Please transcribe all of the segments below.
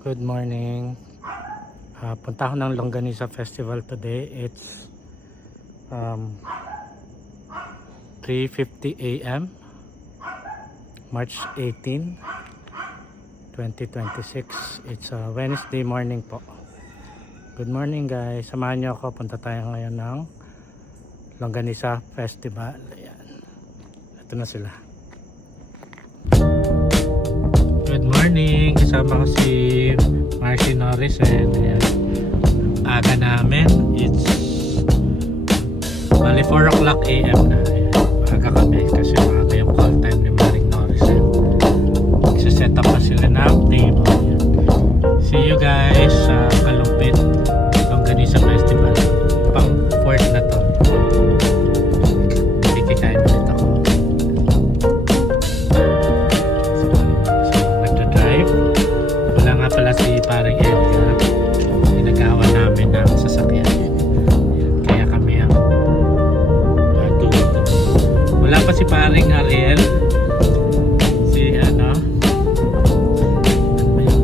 Good morning. Punta ako ng Longganisa Festival today. It's 3:50 a.m. March 18, 2026. It's a Wednesday morning po. Good morning guys. Samahan niyo ako. Punta tayo ngayon ng Longganisa Festival. Ayan. Ito na sila. Good morning. Kasama ko si Marcy Norris. Ayan. Aga namin. It's bali 4 o'clock a.m. na. Ayan. Aga kami kasi maaga yung call time ni Maring Norris. Nagsiset up na sila ng table. Ayan. See you guys sa Kalumpit Longganisa Festival. Pang 4th na to. Kikikain ulit ako. Wala nga pala si paring Edgar. Pinagawa namin ng sasakyan. Kaya kami ang matulog. Wala pa si paring Ariel. Si ano ba yung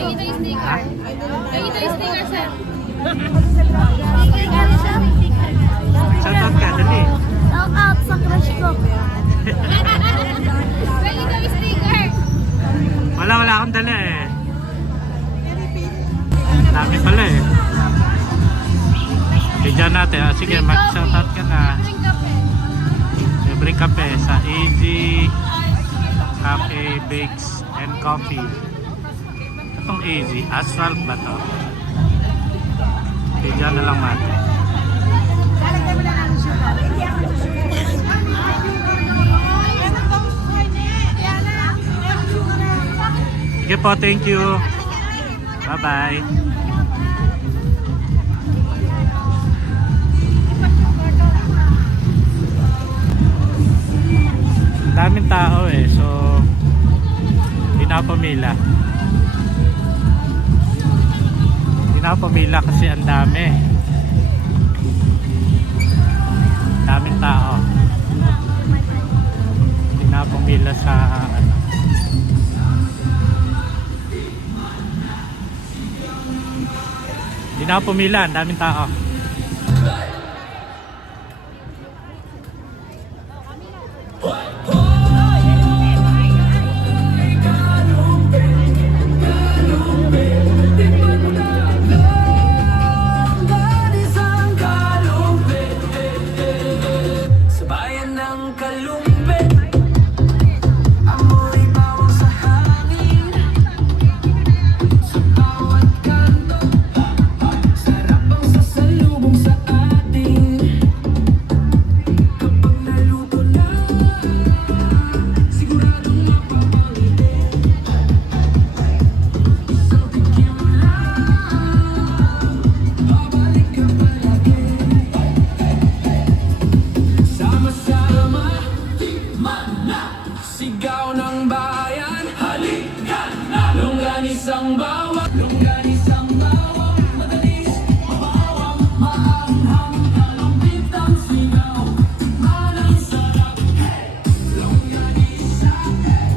Ito yung sticker. Ha? Ito yung sticker, sir. Shoutout ka, dali. Shout out sa crush ko. Ito yung sticker. Wala akong dala eh. Dami pala eh. Bigyan natin. Ah, sige, mag-shoutout ka na. Drink kape. Libre kape sa Easy Cafe, Bakes, and Coffee. Itong Easy, asphalt ba to? Bigyan na lang natin. Sige po, thank you. Bye-bye. Daming tao eh, so pinapamila kasi ang daming tao, pinapamila sa ano. Pinapamila, ang daming tao. Sigaw ng bayan, halika na! Longganisang bawang, longganisang bawang, madalis, mabawang, maanghang, kalumpit ang singaw, tikman ang sarap, hey! Longganisa,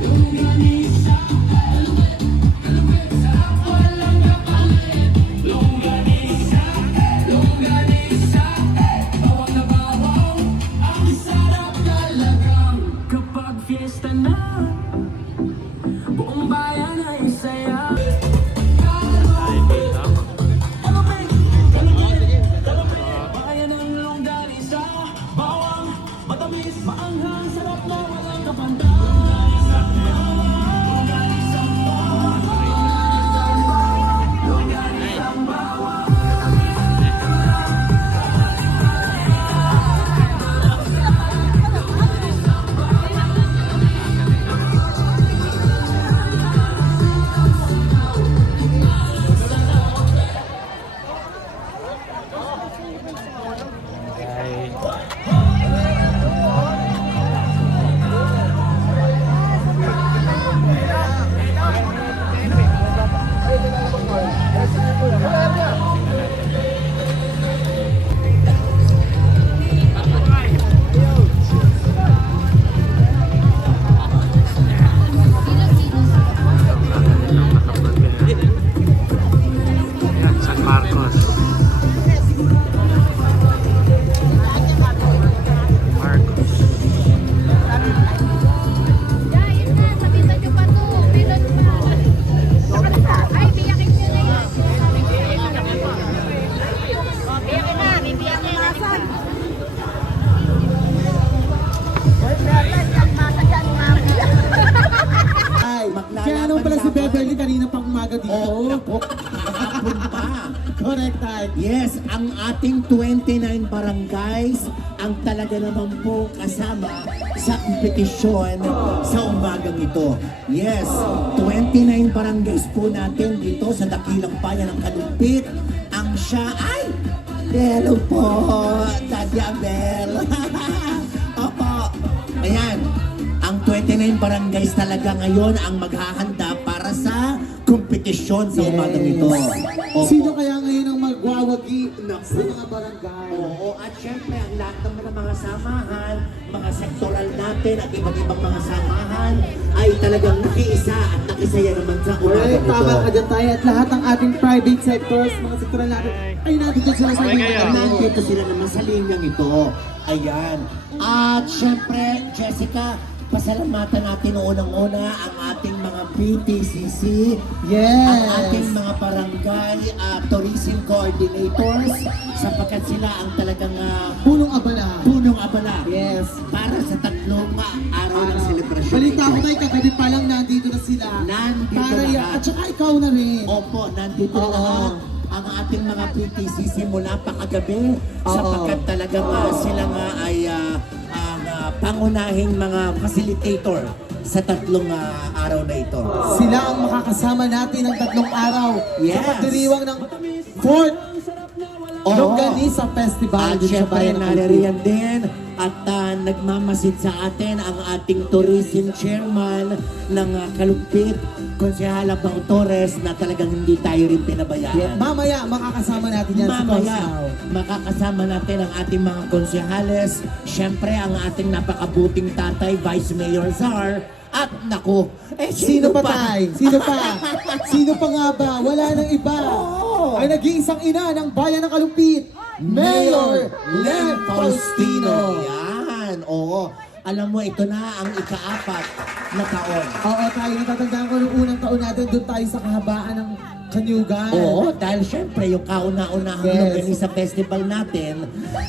longganisa, kalumpit, kalumpit, sarap walang kapalit. Longganisa, longganisa, bawang na bawang, ang sarap talagang kapag fiesta na. Buong bayan ay saya. Bayan ng longganisa, bawang, matamis, maanghang, sarap na walang kapantay. Longganisang bawang, longganisang bawang. Yan, San Marcos. Marcos. Yun na, sabitan nyo pa to. Pilot pa. Ay, biyakin nyo na yan. Biyakin na, biyakin na. Ay, kaya naman pala si Beverly kanina pang umaga dito. Kahapon pa. Correct, Tay. Yes, ang ating 29 barangays ang talaga naman po kasama sa kompetisyon sa umagang ito. Yes, 29 barangays po natin dito sa dakilang bayan ng Kalumpit. Ang siya ay, hello po, Daddy Abel. Opo, ayan. Ang 29 barangays talaga ngayon ang maghahanda para sa kompetisyon sa umagang ito. Opo. Sino kaya ngayon ang magwawagi Naku. sa mga barangay. Oo, at syempre ang lahat naman ng mga samahan, mga sektoral natin at iba't ibang mga samahan ay talagang nakiisa at nakisaya naman sa umaga Alright, nito. tama ka dyan tayo. At lahat ng ating private sectors, mga sektoral natin, ay nandito sila sa Okay, linya kayo. na ito. Nandito sila naman sa linyang ito. Ayan. At syempre, Jessica, pasalamatan natin unang-una ang ating mga PTCC, ang ating Yes. mga barangay tourism coordinators, sapagkat sila ang talagang Punong abala. punong abala Yes. para sa tatlong araw ng selebrasyon. Balita ko ito. tayo, kagabi pa lang nandito na sila. Nandito Para lahat. yan. At saka ikaw na rin. Opo, nandito Oo. lahat ang ating mga PTCC mula pa kagabi sapagkat talagang sila nga ay ang pangunahing mga facilitator sa tatlong araw na ito. Sila ang makakasama natin ng 3 araw Yes. sa pagdiriwang ng 4th Oo. Longganisa Festival At dun sa syempre, bayan ng naririyan din at nagmamasid sa atin ang ating tourism chairman ng Kalumpit, Konsehala Bang Torres, na talagang hindi tayo rin pinabayaan. Yeah. Mamaya, makakasama natin yan sa Mamaya, Cosmo. makakasama natin ang ating mga konsehales, syempre ang ating napakabuting tatay, Vice Mayor Zar, at naku, Sino pa tay? Sino pa? Sino pa nga ba? Wala nang iba. Oo. Ay nag-iisang ina ng bayan ng Kalumpit, Mayor Lem Faustino. Yan, oo. Alam mo, ito na ang ika-4 na taon. Oo, tayo natatandaan ko nung unang taon natin, doon tayo sa kahabaan ng Kanyugan. Oo, dahil syempre yung kauna-unahang Yes. Longganisa Festival natin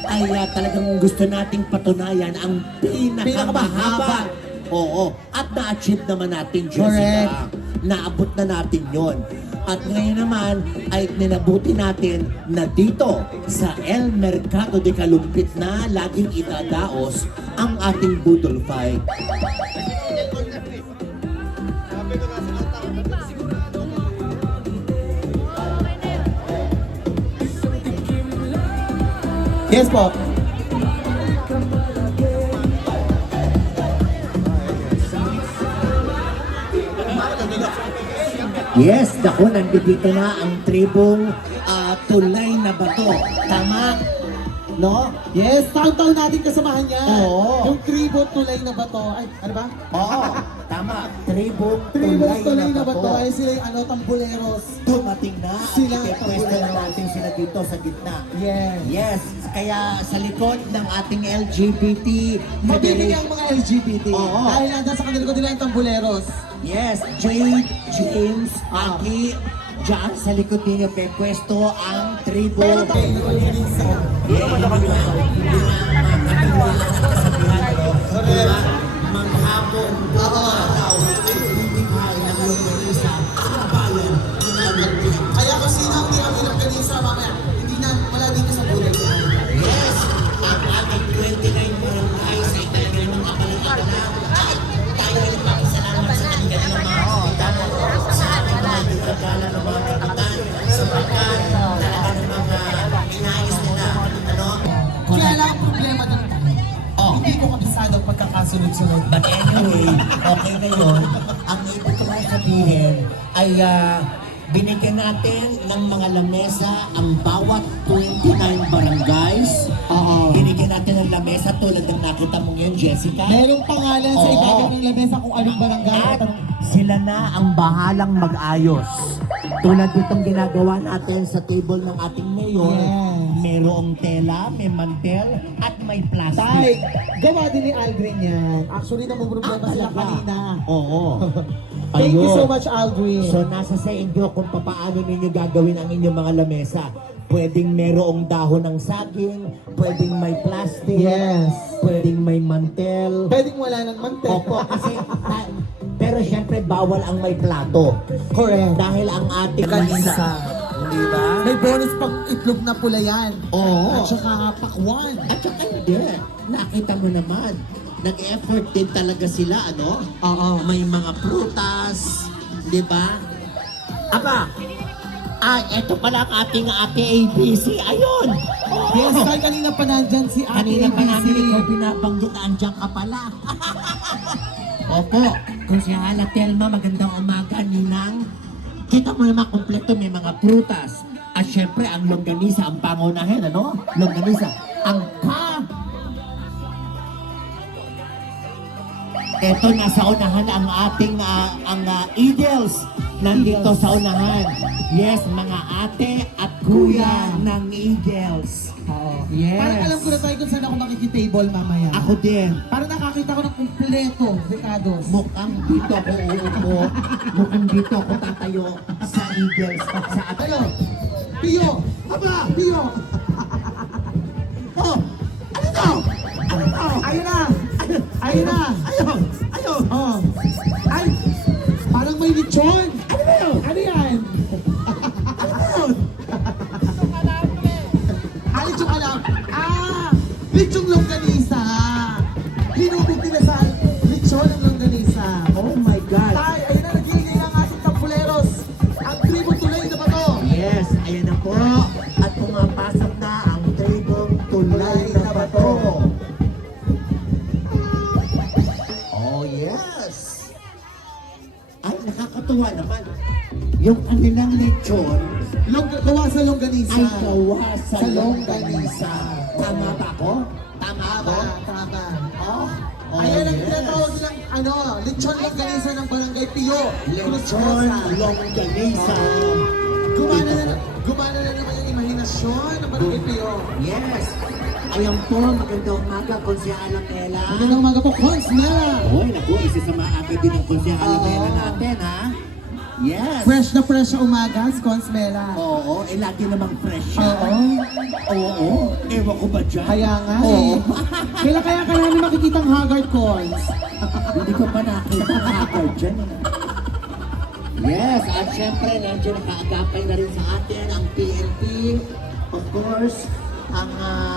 ay talagang gusto nating patunayan ang pinakamahaba. Oo, at na-achieve naman natin, Jessica. Correct. Naabot na natin yon. At ngayon naman ay ninabuti natin na dito sa El Mercado de Kalumpit na laging idadaos ang ating Budol Fight. Yes po. Yes, dako, nandito na ang tribong Tulay na Bato. Tama? No? Yes, taon-taon natin kasamahan yan. Oo. Yung tribo tulay na bato. Ay, ano ba? Oo, tama. Tribong Tribo Tulay tulay na na bato. Bato. Ay sila yung tambuleros. Dumating na. Sila, Pwesto na natin sila dito sa gitna. Yes. Yes, kaya sa likod ng ating LGBT Mabibigyan ang mga LGBT. Oo. Dahil nandun sa kanila ko nila yung tambuleros. Yes, Jade, James, Aki, dyan sa likod ninyo may pwesto ang tribo. Pero tayo nag-alirisa. Maghapon, araw, ay bibigay ng longganisa ang bayan ng Kalumpit. Kaya kung sino ang nilang kanisa mamaya, hindi na, wala dito sa bulan. Yes, ang ating 29 barangays ay talagang mga abala-abala at tayo ay nagpapasalamat sa kanilang mga kapitan sa ating mga digagala ng mga kapitan sapagkat talaga namang inayos nila. Ano? Kaya lang ang problema ng Oh. hindi ko kabisado ang pagkakasunod-sunod. But anyway, okay na yun. Ang ibig ko lang sabihin ay binigyan natin ng mga lamesa ang bawat 29 barangays. Oo. Binigyan natin ng lamesa tulad ng nakita mo ngayon, Jessica. Merong pangalan sa Oo. ibabaw ng lamesa kung anong barangay. At sila na ang bahalang mag-ayos. Tulad itong ginagawa natin sa table ng ating mayor. Yes. Merong tela, may mantel, at may Tay, plastic. gawa din ni Aldrin yan. Actually, namang problema sila kanina. Oo. Thank you Ayun. so much, Aldrin. So nasa sa inyo kung paano ninyo gagawin ang inyong mga lamesa. Pwedeng merong dahon ng saging, pwedeng may plastic, Yes. pwedeng may mantel. Pwedeng wala ng mantel. Opo, kasi pero syempre bawal ang may plato. Correct. Dahil ang ating Kanisa. Di ba? May bonus pang itlog na pula yan. Oo. At saka pakwan. At saka hindi. Nakita mo naman. Nag-effort din talaga sila, ano? Oo. May mga prutas, di ba? Aba, eto pala ang ating Ate ABC. Ayun! Yes, dahil kanina pa nandyan si Ate Kanina pa namin ABC. ikaw binabanggit na andyan ka pala. Opo, kung si Hala Telma, magandang umaga, Ninang. Kita mo naman kompleto, may mga prutas, At syempre, ang longganisa, ang pangunahin, ano? Longganisa. Ang Ito, nasa unahan ang ating Eagles. Nandito sa unahan. Yes, mga ate at kuya ng Eagles. Yes. Parang alam ko na tayo kung saan ako makikitable mamaya. Ako din. Parang nakakita ko ng kumpleto, Ricardos. Mukhang dito ako uupo. Mukhang dito ako tatayo sa Eagles. Sa Ano? Pio! Aba! Pio! Oh! Ano to? Ano to? Ayun na! Ayun na! Ayun! Ayun! Oh! Ay! Parang may lechon! Ano ba yun? Ano yan? Ano ba yun? Lechong alam! Lechong longganisa! Hinubog nila sa lechon ng longganisa. Oh my God! Tay, ayun na, nagiging ang ating tampuleros. Ang tribo tuloy na ba to? Yes, ayan na po. At pumapasok na ang tribong tulay na bato. Oh, yes. Ay, nakakatuwa naman. Yung kanilang lechon Gawa sa longganisa. ay gawa sa Sa longganisa. Tama ba ako? Tama ako? Tama. Oh, oh Ayan ang yes. tinatawag nilang lechon longganisa ng Barangay Pio. Lechon longganisa. Gumana na naman yung imahinasyon ng Barangay Pio. Yes. Ayan po, magandang umaga, Konsyala Mela. Magandang umaga po, Cons Mela. Uy, naku, isa sa mga agad din ang Konsyala Mela natin, ha? Yes. Fresh na fresh sa umaga, si Cons Mela. Oo, lagi namang fresh siya. Oo. Oo, ewan ko ba dyan? Kaya nga Oo. Kailan kaya ka namin makikitang haggard, Cons? Hindi ko pa nakita ang hacker dyan. Yes, at syempre, nandiyan nakaagapay na rin sa atin ang PNP. Of course, ang...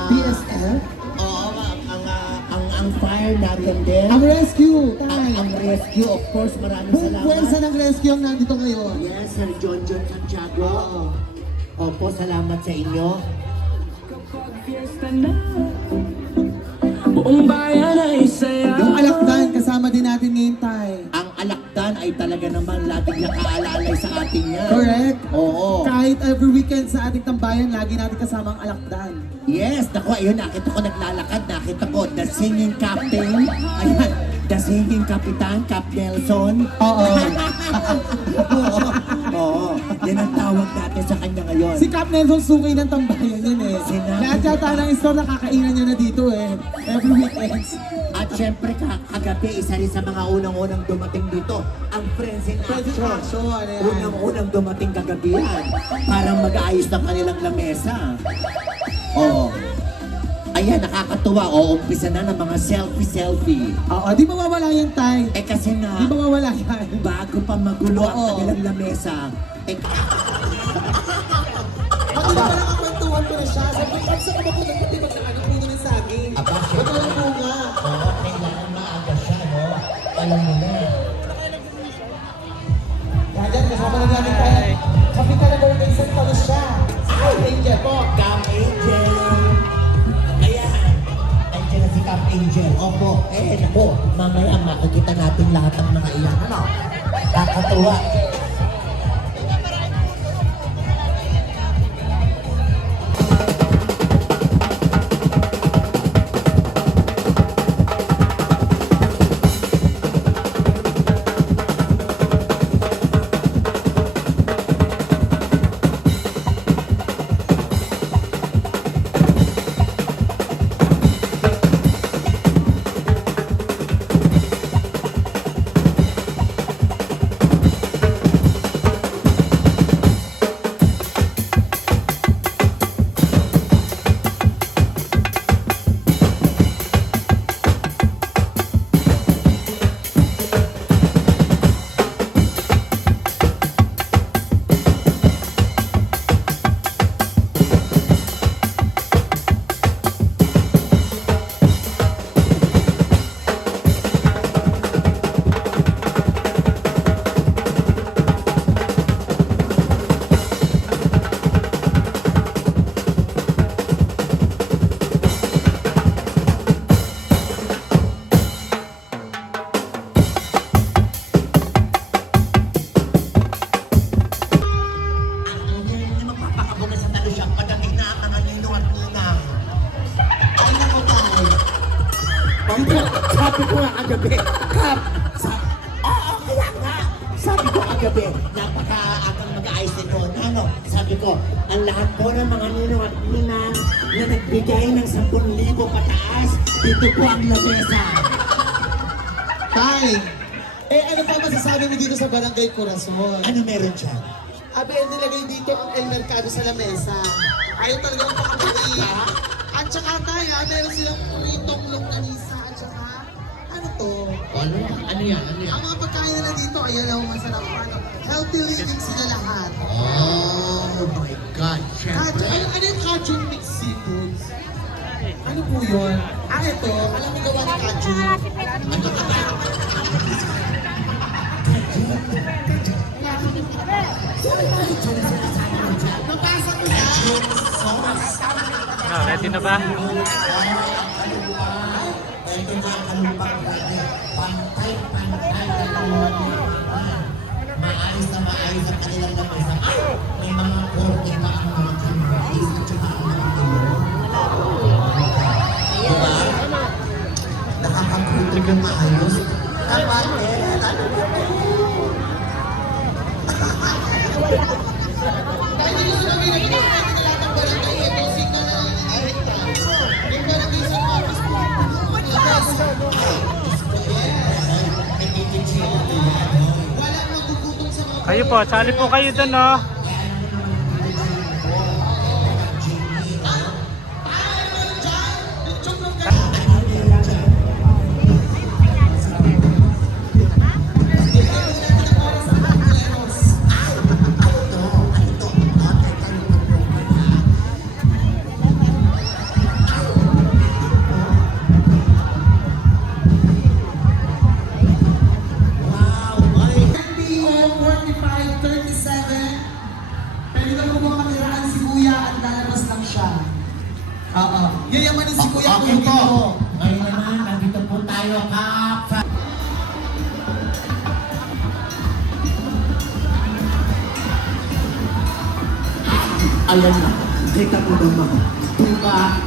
PSF? Oo, ang fire natin din. Ang rescue, Ang tay. rescue, of course, maraming Buong puwersa salamat. ng rescue ang nandito ngayon. Yes, Sir John Santiago. Opo, salamat sa inyo. Fiesta na, buong bayan ay saya. Yung alakdan, kasama din natin ngayon, tay. Ang alakdan ay talaga naman laging nakaalalay sa atin yan. Correct? Oo. Kahit every weekend sa ating tambayan, lagi natin kasama ang alakdan. Yes, naku, ayun, nakita ko naglalakad, nakita ko, the singing captain, ayan, the singing kapitan, Cap Nelson. Oo. Oo, oo, yan ang tawag natin sa kanya ngayon. Si Cap Nelson Sukay ng tambayan yun eh. Sinabi Lahat ko. yata ng store nakakainan niya na dito eh. Every weekends. At syempre, kagabi, isa rin sa mga unang-unang dumating dito, ang Friends in Friends in Action. Action, ayan. Unang-unang dumating kagabi yan, para mag-aayos ng kanilang lamesa. Oo. Ayan, nakakatuwa. O, umpisa na ng mga selfie-selfie. Oo, di mawawala yan, tay. Eh kasi Di na, mawawala yan. bago pa magulo ang Oo. kanilang lamesa, eh, Pati na parang kakwentuhan ko na siya. Sabi ko, saan ka ba po nagpatibag ng ano, puno ng saging? Aba, Ba't walang bunga? oo, kailangan maaga siya, no? Alam mo na. Kaya dyan, kasama na namin tayo. Kapitan na Barangay San Carlos siya. Si Cap Angel po. Cap Angel. Ayan. Andiyan na si Cap Angel. Opo. Naku, mamaya makikita natin lahat ng mga iyan. Ano? Kakatuwa. Sabi ko nga kagabi, Kap, oo, kaya nga. Sabi ko kagabi, napaka-agang mag-aayos nito. Ano? Sabi ko, ang lahat po ng mga ninong at ninang na nagbigay ng 10,000 pataas, dito po ang lamesa. Tay, ano pa masasabi mo dito sa Barangay Corazon? Ano meron dyan? Abi, nilagay dito ang El Mercado sa lamesa. Ayaw talaga ang pakabili. At saka tayo, meron silang pritong longganisa. At saka, ano to? Ano yan? Ang mga pagkain nila dito, ayan lang masarap. Healthy living sila lahat. Oh my God, Ano yung Cajun mixed seafoods? Ano po yun? Ito, alam mo gawa ng Cajun. Nabasa ko na. Ano, ready na ba? Pwede makalumpang pwede. Pantay-pantay na naman. Maayos na maayos ang kanilang lamesa. Ay! May mga korte pa ang mga kanais at saka ang mga tinuro. Diba? Nakakaputo ng maayos. Kapatid, ano ba ito? Dahil nila sila may nagiging natin na lahat ng barangay. Ito, signal na lang yung direkta. Yung barangay sa office po. Wala magugutong sa mga Kayo po, sali po kayo dun, no? NPO 4537. Pwede na po bang makiraan si Kuya at lalabas lang siya? Oo. Yayamanin si Kuya Okay kung po. dito. Ngayon naman, nandito po tayo, Kap. Ayan na, kita ko naman. Diba?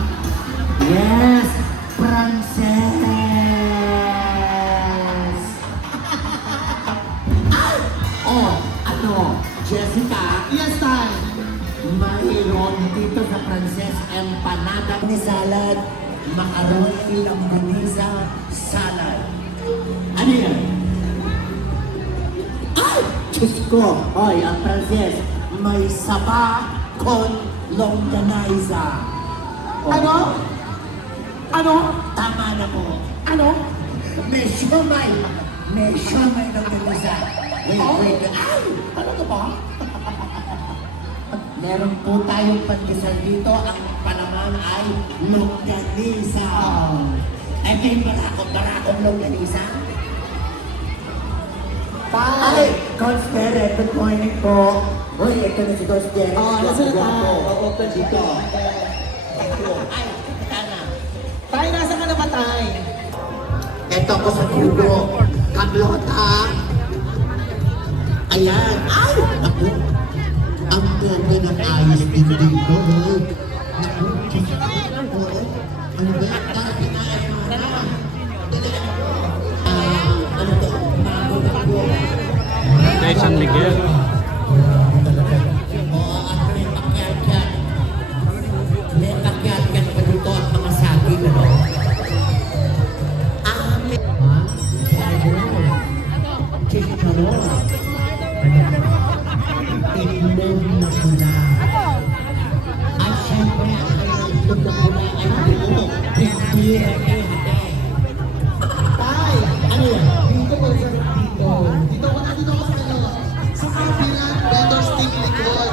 Yes, Frances! Ay! Oh, ano, Jessica? Yes, Tay. Mayroon dito sa Frances empanada ni salad, macaroni, longganisa, salad. Ano yan? Ay! Diyos ko! Hoy, ang Frances, may saba con longganisa. Oh. Ano? Ano? Tama na po. Ano? May siomay. May siomay longganisa. Wait. Ay! Talaga ba? Meron po tayong pandesal dito. Ang panaman ay longganisa. Ay, kayo barakong longganisa? Ay, Conspere, good morning po. Uy, ito na si Conspere. nasa na tayo? Open dito. Ay, tama. Tay, nasa ka na ba, Tay? Ito ko sa kubo. Kablota. Ayan. Ay! Ako. Ang ganda ng ayos din dito. Ako. Ano ba yan? Kinain mo na. Ano to? Mango na po. Barangay San Miguel. Oo, at may pakyat-kyat. May pakyat-kyat pa dito at mga saging, ano? Chicharon. Itlog na pula. At syempre, ang itlog na pula ay buo. Hindi. Tay, Ano yan? dito po sa dito. Dito ko sa ano? Sa kabilang vendor stick likod.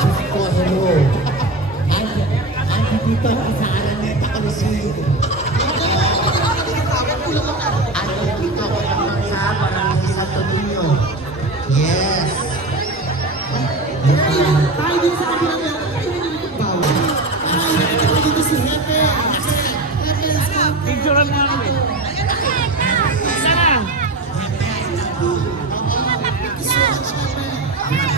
Diyos ko, hello. Ay, dito sa Araneta Coliseum. Ano dito ako naman sa Barangay Santo Niño. Yes. Tay, dito sa kabilang vendor. Ay, hindi dito bawal. Ay, dito si Hepe. Hepe, stop. Picturean mo kami. Sana!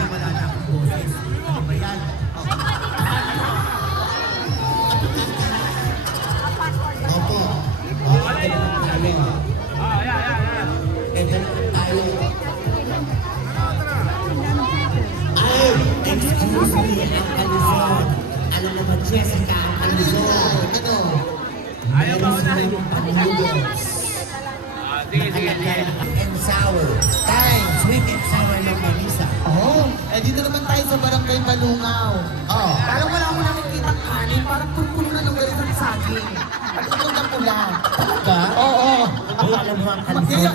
Wala na akong boses. Ano ba yan? Opo. Juicy ang Kalizon. Alam naman, Jessica ang Kalizon. Ano? Ayaw ba unahin? Sige. And sour. Time. Sweet and sour longganisa. Oh, eh dito naman tayo sa Barangay Malungaw. Oh. Parang wala mo nakikita kanin, parang pulpulo na lugar isang saging. At ito na pula. Talaga? Oo. Ay, alam mo ang Kalizon.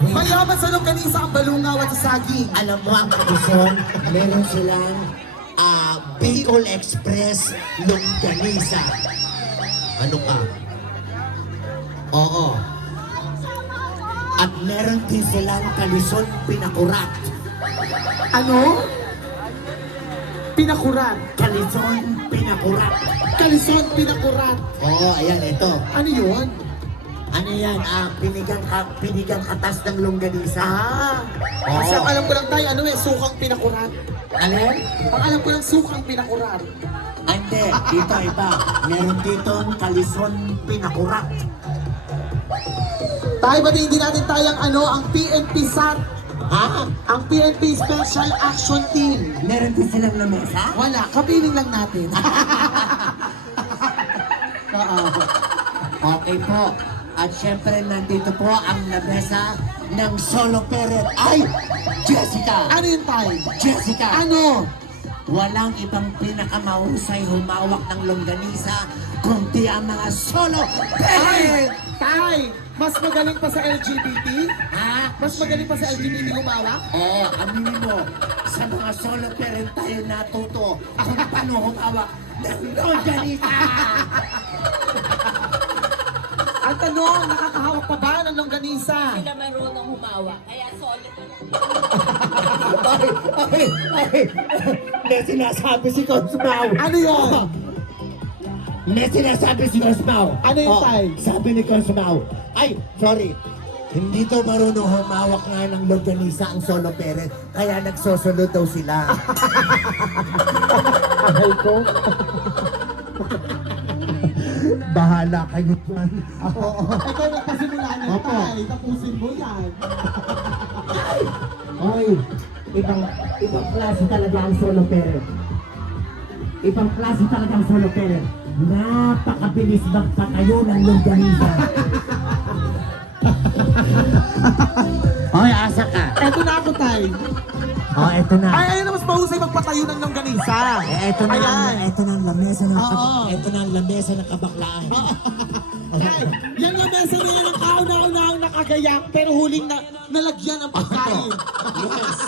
Mayaman sa longganisa ang balungaw at sa saging. Alam mo ang Kalizon, meron silang Bicol Express longganisa. Ano ka? Oo. At meron din silang Kalizon pinakurat. Ano? Pinakurat. Kalizon pinakurat. Kalison pinakurat. Oo, ayan, ito. Ano yun? Ano yan? Pinigang katas ng longganisa. Kasi ang alam ko lang tayo, ano sukang pinakurat. Alin? Ang alam ko lang sukang pinakurat. Hindi, dito iba. Meron dito Kalizon pinakurat. Tayo ba hindi natin tayang ang PNP SAT? Ha? Ang PNP Special Action Team. Meron din silang lamesa? Wala, kapiling lang natin. Oo. Okay po. At syempre nandito po ang lamesa ng Solo Parent. Ay! Jessica! Ano yun tayo? Jessica! Ano? Walang ibang pinakamahusay humawak ng longganisa kundi ang mga Solo Parent! Tay! Mas magaling pa sa LGBT? Ha? Mas magaling pa sa LGBT gumawa? Oo, aminin mo, sa mga Solo Parent tayo natuto kung paano humawak ng longganisa! Ang tanong, nakakahawak pa ba ng longganisa? Sila marunong humawa, kaya solid. May sinasabi si Cosmao. Ano yun? May sinasabi si Cosmao. Ano yun, Tay? Sabi ni Cosmao. Ay, sorry. Hindi to marunong humawak nga ng longganisa ang Solo Parent, kaya nagsosunod daw sila. Ahay ko. Bahala kayo dyan. Ikaw nagpasimula niya, Opo. Tay. Tapusin mo yan. Oy, ibang klase talaga ang Solo Parent. Ibang klase talaga ang Solo Parent. Napakabilis magpatayo ng longganisa. Oy, asa ka. Eto na ako, Tay. Oh, eto na. Ay, ayun na mas mahusay magpatayo ng longganisa. Eto na, Ayan. eto na ang lamesa ng Oo. eto na ang lamesa ng kabaklaan. Tay, yan yung mesa na yan ang kauna-unahang nakagayak pero huling nalagyan ng pagkain. Yes.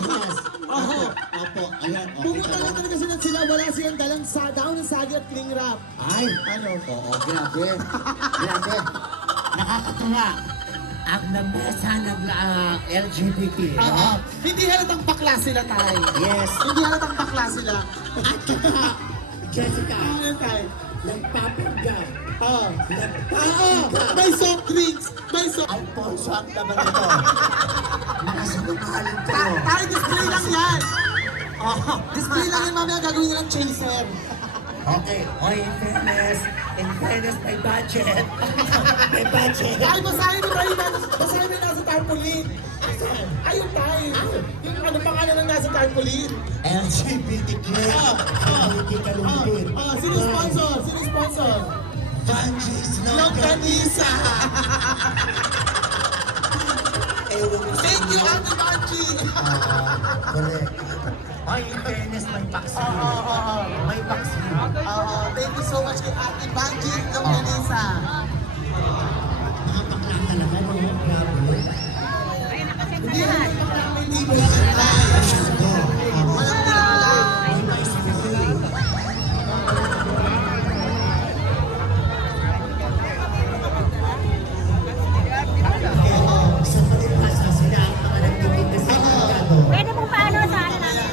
Yes. Oho. Opo, ayan. Okay, Pumunta lang talaga sila, wala silang dalang daon ng sagi at cling wrap. Ay, ano? Oo, grabe. Grabe. Nakakatuwa. Ang lamesa ng LGBT. Oo. Hindi halatang bakla sila, Tay. Yes. Hindi halatang bakla sila. At saka, Jessica, Ano yun, Tay? nagpapagga. Oo. Nagpapagga. May soft drinks. May soft... Alfonso ang laban ito. Nakasulumahalin kayo. Tay, display lang yan. Oh, display lang yan, mamaya gagawin nilang chaser. Okay, oy, in fairness, may budget. May budget. Tay, basahin mo tayo basahin mo yung nasa tarpaulin. Ayun, Tay. Yung ano pangalan ng nasa tarpaulin. LGBTQ. Hindi ka lumipin. Sino sponsor? Sino sponsor? Vanjis Longganisa. Ewan mo Thank you, Ate Margie. Correct. Oy, in fairness, may vaccine. May vaccine. Thank you so much kay Ate Margie Longganisa. Nakapakla talaga, no? Grabe. Hindi yan. Hindi mo yan. Sa Pilipinas, sila ang mga nagtitinda sa merkado. Pwede po paano sa ano namin?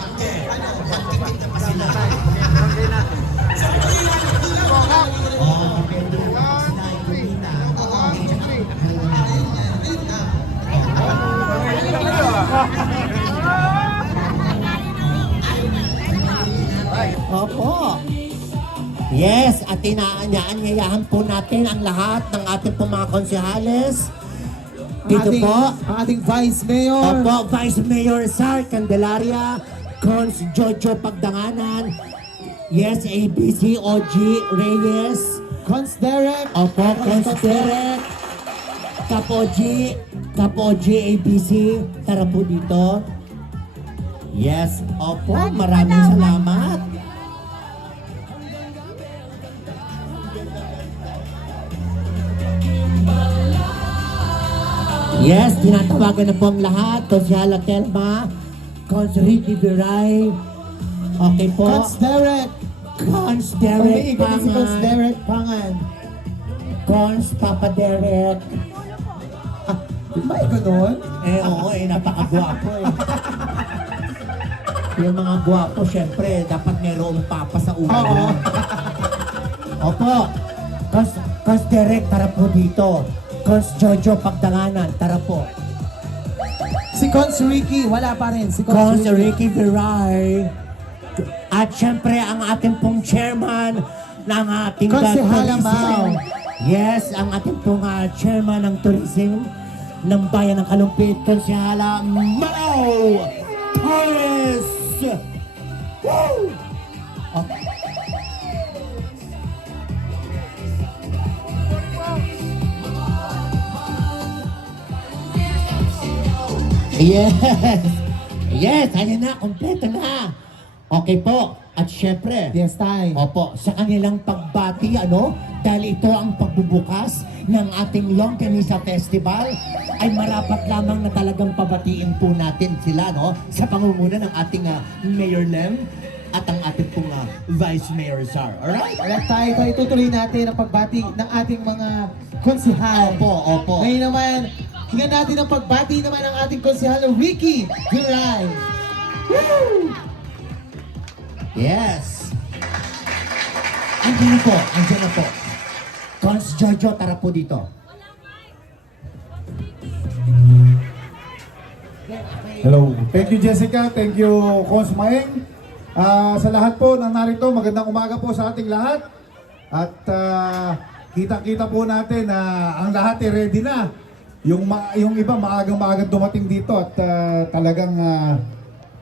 Hindi. Nagtitinda pa sila. Depende lang sila ay kumita. Opo. Yes, at inaanyayahan po natin ang lahat ng ating po mga konsehales. Dito po. Ang ating Vice Mayor. Opo, Vice Mayor Sar Candelaria, Cons Jojo Pagdanganan. Yes, ABC, OG, Reyes. Cons Derek. Opo, Cons Derek. Kap OG, ABC. Tara po dito. Yes, opo, maraming salamat. Yes, tinatawagan na po ang lahat. Konsyala Telma, Cons Ricky Viray. Okay po. Cons Derek. Cons Derek Umiikot na si Cons Pangan. Derek Pangan. Cons Papa Derek. May ganun? Oo, napakagwapo eh. Yung mga gwapo, syempre, dapat mayroong papa sa ulo. Oo. Opo. Cons Derek, tara po dito. Cons Jojo Pagdanganan, tara po. Si Cons Ricky, wala pa rin. Si Cons Ricky Viray. At syempre, ang ating pong chairman ng ating Konsehala tourism. Mau. Yes, ang ating pong chairman ng tourism ng bayan ng Kalumpit, Konsehala Mau Torres. Woo! Okay. Yes! Yes! Ayun na, kompleto na! Okay po. At syempre, Yes, tay. opo, sa kanilang pagbati, dahil ito ang pagbubukas ng ating Longganisa Festival, ay marapat lamang na talagang pabatiin po natin sila, sa pangunguna ng ating Mayor Lem at ang ating pong Vice Mayor Sar. Alright? Alright tayo, itutuloy natin ang pagbati ng ating mga konsehal. Opo, opo. Ngayon naman, hingan natin ang pagbati naman ng ating konsehal, Ricky Viray. Woo! Yes! Andiyan na po. Cons Jojo, tara po dito. Hello. Thank you, Jessica. Thank you, Cons Maeng. Sa lahat po ng narito, magandang umaga po sa ating lahat. At kita-kita po natin na ang lahat ay ready na. Yung iba maagang-maagang dumating dito at talagang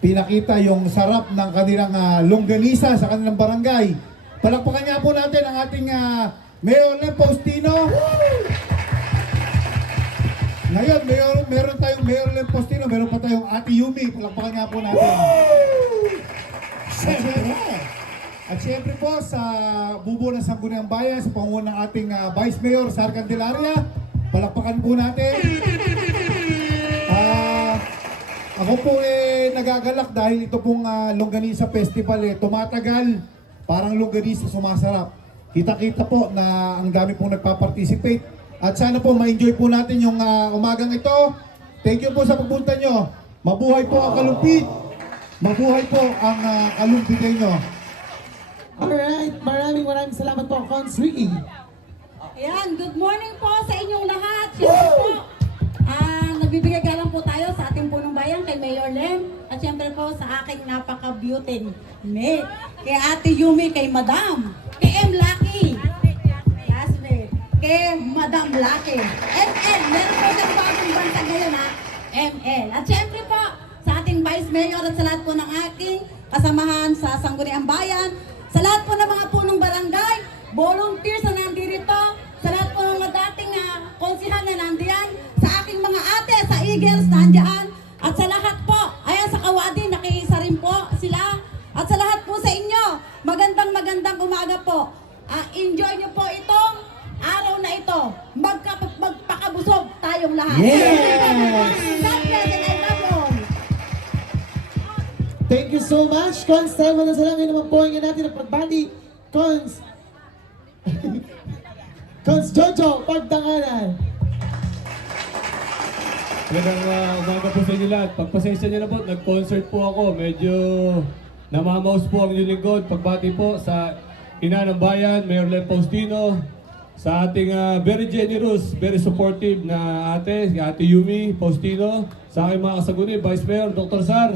pinakita yung sarap ng kanilang longganisa sa kanilang barangay. Palakpakan nga po natin ang ating Mayor Lem Faustino. Ngayon, meron tayong Mayor Lem Faustino, meron pa tayong Ate Yumi. Palakpakan nga po natin. At syempre po sa bubuo ng Sangguniang Bayan, sa pangunguna ng ating Vice Mayor Sar Candelaria, palakpakan po natin. Ako po nagagalak dahil ito pong Longganisa Festival tumatagal, parang longganisa sumasarap. Kita-kita po na ang dami pong nagpa-participate at sana po ma-enjoy po natin yung umagang ito. Thank you po sa pagpunta nyo. Mabuhay po ang Kalumpit. Mabuhay po ang Kalumpitenyo. Alright, maraming salamat po, Cons Ricky. Ayan, good morning po sa inyong lahat. Siyempre po, nagbibigay galang po tayo sa ating punong bayan kay Mayor Lem. At siyempre po sa aking napaka-beauty mate, kay Ate Yumi, kay Madam, kay M. Lucky, classmate, kay Madam Lucky, ML, meron po siyang bagong banta ngayon ML. At siyempre po, sa ating Vice Mayor at sa lahat po ng aking kasamahan sa Sangguniang Bayan, sa lahat po ng mga punong barangay, volunteers na nandito, sa lahat po ng mga dating konsihal na nandiyan, sa aking mga ate, sa Eagles nandiyan, at sa lahat po, ayan sa Kawadi, nakiisa rin po sila, at sa lahat po sa inyo, magandang umaga po. Enjoy nyo po itong araw na ito. Magpakabusog tayong lahat. Yes! God bless and I love you all. Thank you so much, Cons. Tayo na sa lang naman po ngayon natin ang pagbati. Cons Jojo Pagdanganan. Magandang umaga po sa inyo lahat. Pagpasensya niyo na po, nag-concert po ako. Medyo namamaus po ang inyong lingkod. Pagbati po sa ina ng bayan, Mayor Lem Faustino, sa ating very generous, very supportive na ate, si Ate Yumi Faustino, sa aking mga kasaguni, Vice Mayor, Dr. Sar.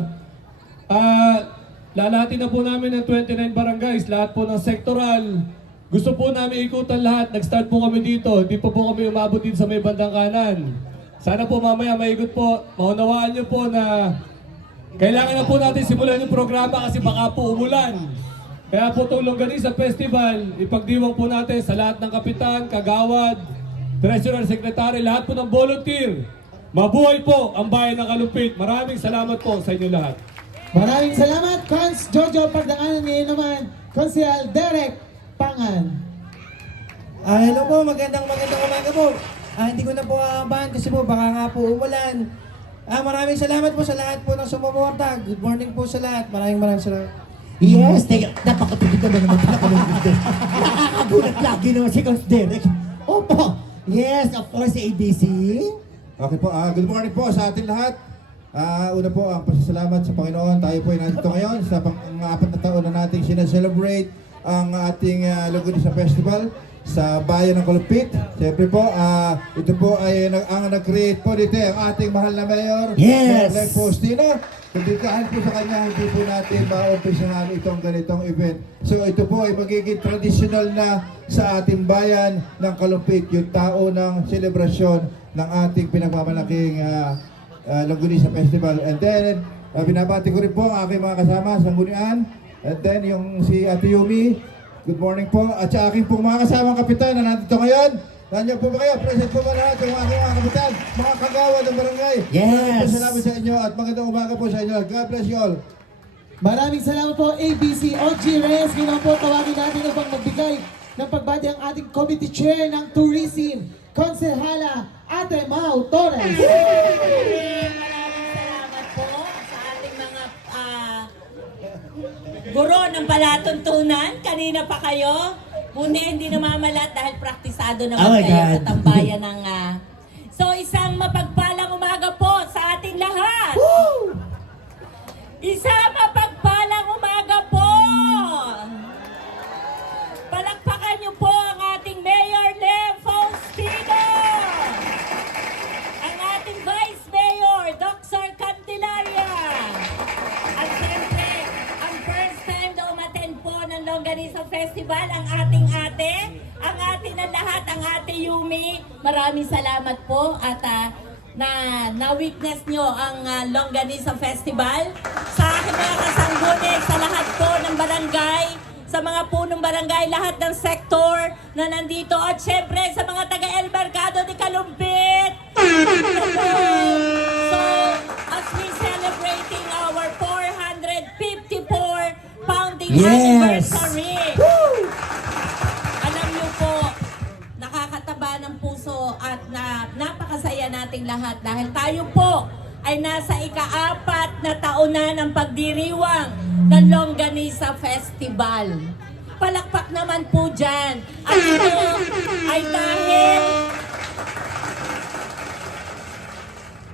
Lalahatin na po namin ng 29 barangays, lahat po ng sektoral. Gusto po namin ikutan lahat. Nag-start po kami dito. Hindi pa po kami umabot dito sa may bandang kanan. Sana po mamaya maigot po. Maunawaan niyo po na kailangan na po natin simulan yung programa kasi baka po umulan. Kaya po itong Longganisa Festival, ipagdiwang po natin sa lahat ng kapitan, kagawad, treasurer, secretary, lahat po ng volunteer. Mabuhay po ang bayan ng Kalumpit. Maraming salamat po sa inyo lahat. Maraming salamat, Cons Jojo Pagdanganan. Ngayon naman, Konsehal Derek Pangan. Hello po, magandang umaga po. Hindi ko na po aabahan kasi po baka nga po umulan. Maraming salamat po sa lahat po ng sumuporta. Good morning po sa lahat. Maraming salamat. Yes, teka, napakatugid naman pala ka ng video. Nakakagulat lagi naman si Coach Derek. Opo, yes, of course, ABC. Okay po, good morning po sa ating lahat. Una po ang pasasalamat sa Panginoon. Tayo po ay nandito ngayon sa pang-apat na taon na nating sinaselebrate ang ating Longganisa Festival sa bayan ng Kalumpit. Siyempre po, ito po ay ang nag-create po dito ang ating mahal na mayor, Yes! Mayor Len Faustino. Kundikahan po sa kanya, hindi po natin maumpisahan itong ganitong event. So ito po ay magiging traditional na sa ating bayan ng Kalumpit, yung tao ng selebrasyon ng ating pinagmamalaking Longganisa Festival. And then, binabati ko rin po ang aking mga kasama sa Gunian. And then, yung si Ate Yumi, good morning po. At sa aking pong mga kasamang kapitan na nandito ngayon. Nandiyan po ba kayo? Present po ba lahat yung aking mga kapitan? Mga kagawad ng barangay. Yes. Salamat sa inyo at magandang umaga po sa inyo. God bless you all. Maraming salamat po, ABC OG Reyes. Ngayon po, tawagin natin upang magbigay ng pagbati ang ating committee chair ng tourism, Konsehala Ate Mau Torres. Maraming salamat po sa ating mga guro ng palatuntunan. Kanina pa kayo. Muna hindi namamalat dahil praktisado Oh naman my kayo God. sa tambayan ng... So isang mapagpalang umaga po sa ating lahat. Isang mapagpalang umaga po. Palakpakan niyo po ang ating Mayor Len Faustino. Ang ating Vice Mayor, Dr. Candelaria. At siyempre, ang first time na umattend po ng Longganisa Festival, ang ating ate, ang ate na lahat, ang ate Yumi. Maraming salamat po at na-witness nyo ang Longganisa Festival. Sa aking mga kasanggunig, sa lahat po ng barangay, sa mga punong barangay, lahat ng sektor na nandito, at syempre sa mga taga El Mercado de Kalumpit. So, as we celebrating our 454 founding Yes. anniversary, alam niyo po, nakakataba ng puso at napakasaya nating lahat dahil tayo po ay nasa ika-4 na taon na ng pagdiriwang ng Longganisa Festival. Palakpak naman po dyan. At ito ay dahil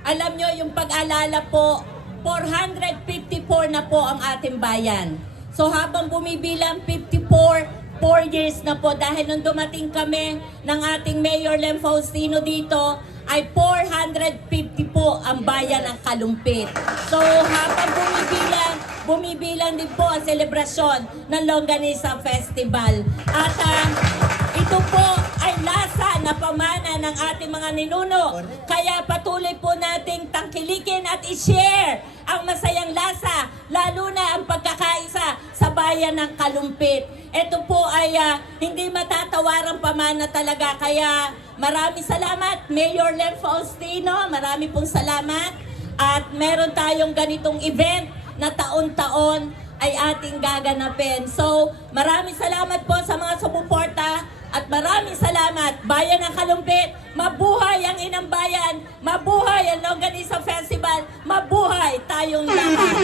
alam nyo yung pag-alala po, 454 na po ang ating bayan. So habang bumibilang 4 years na po dahil nung dumating kami ng ating Mayor Len Faustino dito, ay 450 po ang bayan ng Kalumpit. So habang bumibilang din po ang selebrasyon ng Longganisa Festival. At ito po ay lasa na pamana ng ating mga ninuno. Kaya patuloy po nating tangkilikin at i-share ang masayang lasa, lalo na ang pagkakaisa sa bayan ng Kalumpit. Ito po ay hindi matatawarang pamana talaga. Kaya maraming salamat, Mayor Len Faustino. Marami pong salamat. At meron tayong ganitong event na taon-taon ay ating gaganapin. So, maraming salamat po sa mga sumuporta at maraming salamat, Bayan ng Kalumpit. Mabuhay ang Inang Bayan, mabuhay ang Longganisa Festival, mabuhay tayong lahat.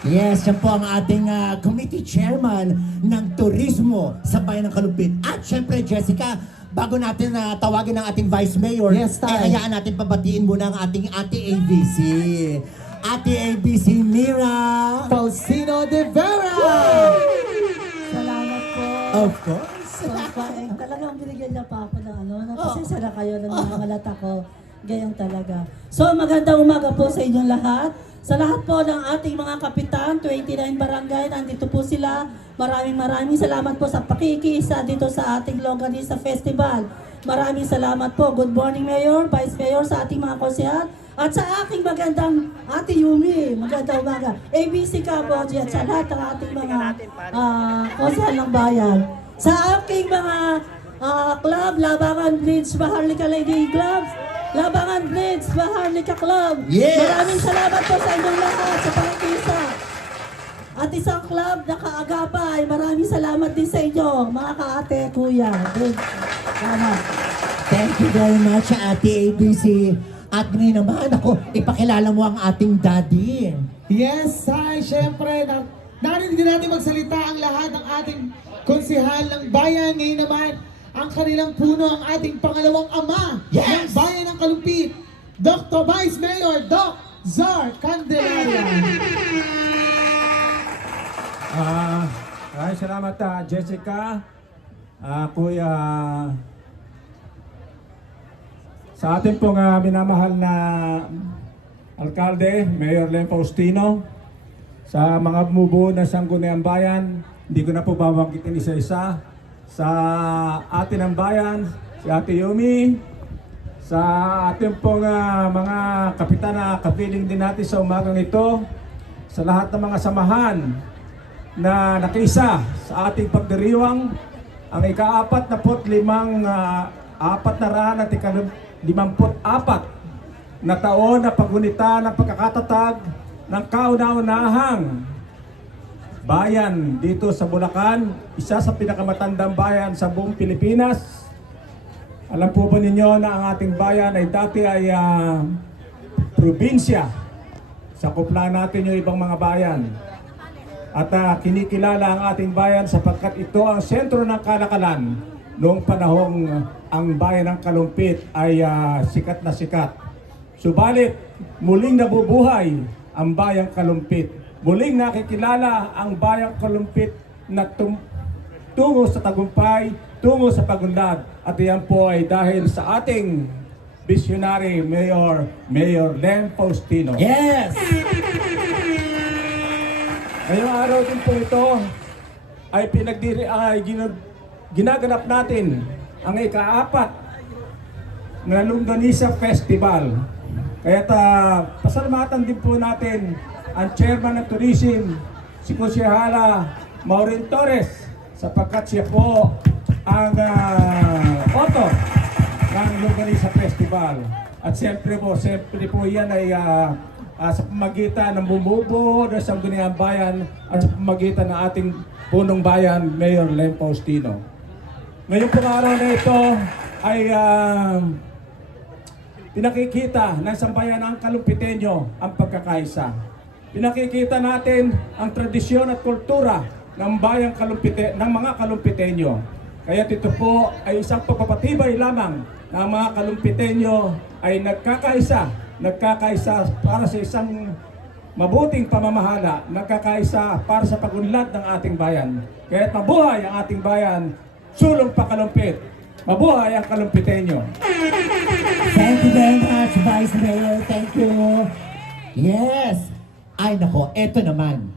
Yes, yan po ang ating committee chairman ng turismo sa Bayan ng Kalumpit. At syempre, Jessica, bago natin tawagin ang ating Vice Mayor, Yes, tay. hayaan natin pabatiin muna ang ating Ate ABC. Ate ABC Mira! Faustino de Vera. Salamat po. Of course. Talagang binigyan niya pa ako ng napasensya na kayo ng mga malata ko. Ganyan talaga. So magandang umaga po sa inyong lahat. Sa lahat po ng ating mga kapitan, 29 barangay, nandito po sila. Maraming salamat po sa pakikiisa dito sa ating Longganisa Festival. Maraming salamat po. Good morning, Mayor, Vice Mayor, sa ating mga konsehal, At sa aking magandang Ate Yumi, magandang umaga. ABC Kaboji at sa lahat ng ating mga konsehal ng bayan. Sa aking mga club, Labangan Blitz, Maharlika Lady Clubs, Labangan Blitz, Maharlika Club. Yes! Maraming salamat po sa inyong lahat sa pangkisa. At isang club na kaagapay, maraming salamat din sa inyo, mga kaate, kuya. Salamat. Thank you very much, Ate ABC. At ngayon naman, ako, ipakilala mo ang ating daddy. Yes, hi, syempre, narinig din natin magsalita ang lahat ng ating konsehal ng bayan. Ngayon naman, ang kanilang puno, ang ating pangalawang ama ng bayan ng Kalumpit, Dr. Vice Mayor Doc Zar Candelaria. Ay, salamat Jessica, Kuya, sa ating pong minamahal na Alkalde, Mayor Len Faustino, sa mga bumubuo ng Sangguniang Bayan, hindi ko na po babanggitin isa-isa, sa atin ang bayan, si Ate Yumi, sa ating pong mga kapitan na kapiling din natin sa umagang ito, sa lahat ng mga samahan na nakiisa sa ating pagdiriwang, ang ika-45 na taon na pagunita ng pagkakatatag ng kauna-unahang bayan dito sa Bulacan, isa sa pinakamatandang bayan sa buong Pilipinas. Alam po ba ninyo na ang ating bayan ay dati ay probinsya. Sakupla natin yung ibang mga bayan. At kinikilala ang ating bayan sapagkat ito ang sentro ng kalakalan noong panahong ang bayan ng Kalumpit ay sikat na sikat. Subalit, muling nabubuhay ang bayang Kalumpit. Muling nakikilala ang bayang Kalumpit na tungo sa tagumpay, tungo sa pagunlad. At iyan po ay dahil sa ating visionary Mayor Len Faustino. Yes! Ngayong araw din po ito ay ginaganap natin ang ika-4 na Longganisa Festival. Kaya pasalamatan din po natin ang Chairman ng Tourism, si Konsehala Maureen Torres, sapagkat siya po ang author ng Longganisa Festival. At siyempre po yan ay sa pamagitan ng bumubuo ng Sangguniang Bayan at sa pamagitan ng ating punong bayan, Mayor Len Faustino. Ngayong pong araw na ito ay pinakikita ng sambayan ng Kalumpitenyo ang pagkakaisa. Pinakikita natin ang tradisyon at kultura ng bayang ng mga Kalumpitenyo. Kaya ito po ay isang pagpapatibay lamang na ang mga Kalumpitenyo ay nagkakaisa para sa isang mabuting pamamahala, nagkakaisa para sa pagunlad ng ating bayan. Kaya mabuhay ang ating bayan, sulong pa Kalumpit, mabuhay ang Kalumpitenyo. Thank you very much, Vice Mayor. Thank you. Yes. Ay nako, eto naman.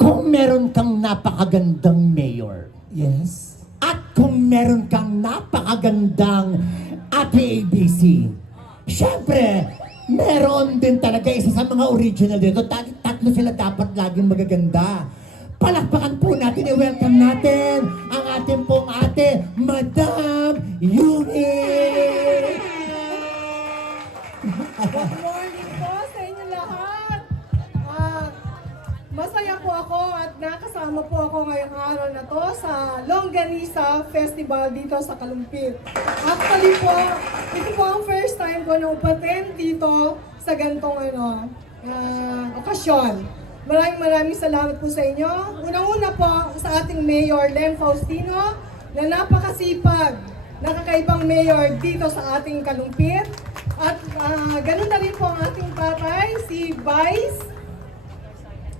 Kung meron kang napakagandang mayor, Yes. at kung meron kang napakagandang Ate ABC, syempre, meron din talaga isa sa mga original dito. Tatlo sila dapat laging magaganda. Palakpakan po natin, i-welcome natin ang ating pong ate, Madam Yumi! Good morning po sa inyo lahat. Masaya po ako at nakasama po ako ngayong araw na to sa Longganisa Festival dito sa Kalumpit. Actually po, ito po ang first time ko na upatin dito sa gantong okasyon. Maraming salamat po sa inyo. Unang-una po sa ating Mayor Len Faustino na napakasipag, nakakaibang mayor dito sa ating Kalumpit. At ganun na rin po ang ating tatay, si Vice,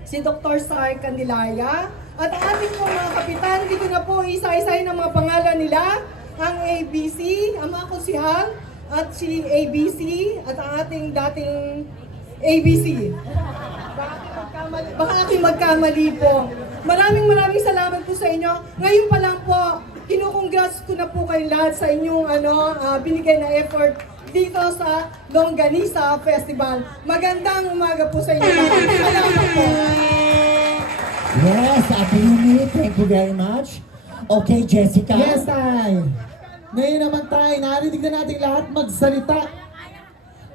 si Dr. Zar Candelaria. At ang ating po mga kapitan, dito na po isa-isahin ang mga pangalan nila, ang ABC, ang mga konsehal, at si ABC, at ang ating dating ABC. Baka aking magkamali po. Maraming salamat po sa inyo. Ngayon pa lang po, kinukongrats ko na po kayo lahat sa inyong binigay na effort dito sa Longganisa Festival. Magandang umaga po sa inyo. Salamat po. Yes, Ate Yumi, thank you very much. Okay, Jessica. Yes, Tay. Ngayon naman, Tay, narinig na natin lahat magsalita.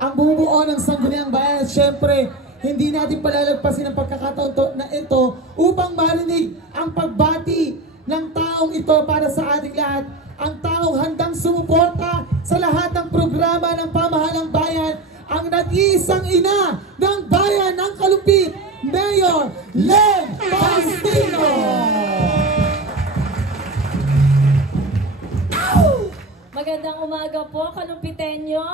Ang bumubuo ng Sangguniang Bayan, syempre, hindi natin palalagpasin ang pagkakataon na ito upang marinig ang pagbati ng taong ito para sa ating lahat. Ang taong handang sumuporta sa lahat ng programa ng pamahalang bayan, ang nag-iisang ina ng bayan ng Kalumpit, Mayor Len Faustino! Magandang umaga po, Kalumpitenyo.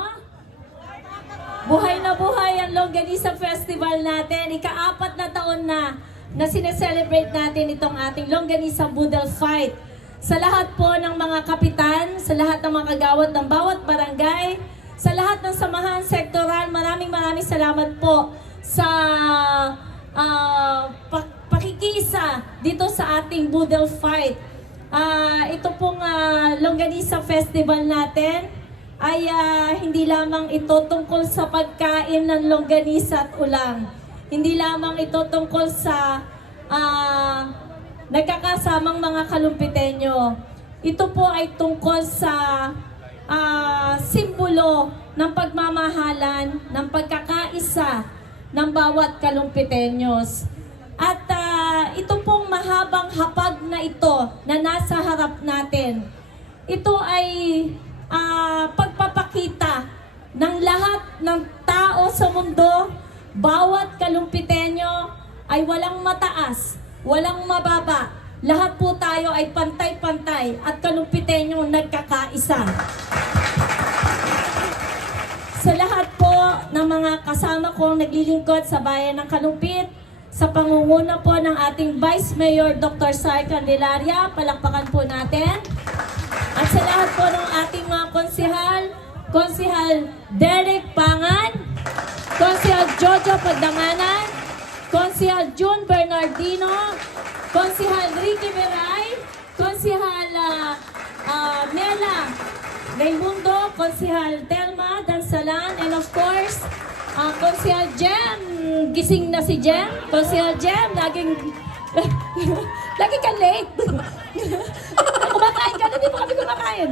Buhay na buhay ang Longganisa Festival natin. Ika-4 na taon na sineselebrate natin itong ating Longganisa Boodle Fight. Sa lahat po ng mga kapitan, sa lahat ng mga kagawad ng bawat barangay, sa lahat ng samahan sektoral, maraming salamat po sa pakikisa dito sa ating Boodle Fight. Ito pong Longganisa Festival natin ay hindi lamang ito tungkol sa pagkain ng longganisa at ulam. Hindi lamang ito tungkol sa nagkakasamang mga Kalumpitenyo. Ito po ay tungkol sa simbolo ng pagmamahalan, ng pagkakaisa ng bawat Kalumpitenyos. At ito pong mahabang hapag na ito na nasa harap natin, ito ay pagpapakita ng lahat ng tao sa mundo, bawat Kalumpitenyo ay walang mataas, walang mababa. Lahat po tayo ay pantay-pantay at Kalumpitenyo nagkakaisa. Sa lahat po ng mga kasama kong naglilingkod sa bayan ng Kalumpit, sa pangunguna po ng ating Vice Mayor Dr. Sai Candelaria, palakpakan po natin. At sa lahat po ng ating mga Konsehal Derek Pangan, Konsehal Jojo Pagdanganan, Konsehal June Bernardino, Konsehal Ricky Veray, Konsehal Mela Raimundo, Konsehal Telma Dansalan, and of course, Konsehal Jem, gising na si Jem. Konsehal Jem, lagi ka late. Kumakain ka, hindi pa kami kumakain.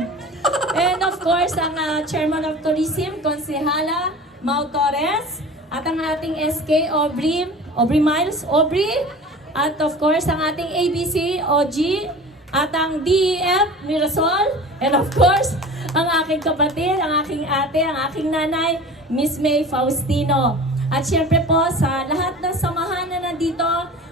And of course, ang Chairman of Tourism, Konsehala Mau Torres, at ang ating SK, Aubrey Miles, at of course, ang ating ABC, OG, at ang DEF, Mirasol, and of course, ang aking kapatid, ang aking ate, ang aking nanay, Miss May Faustino. At syempre po, sa lahat ng samahan na nandito,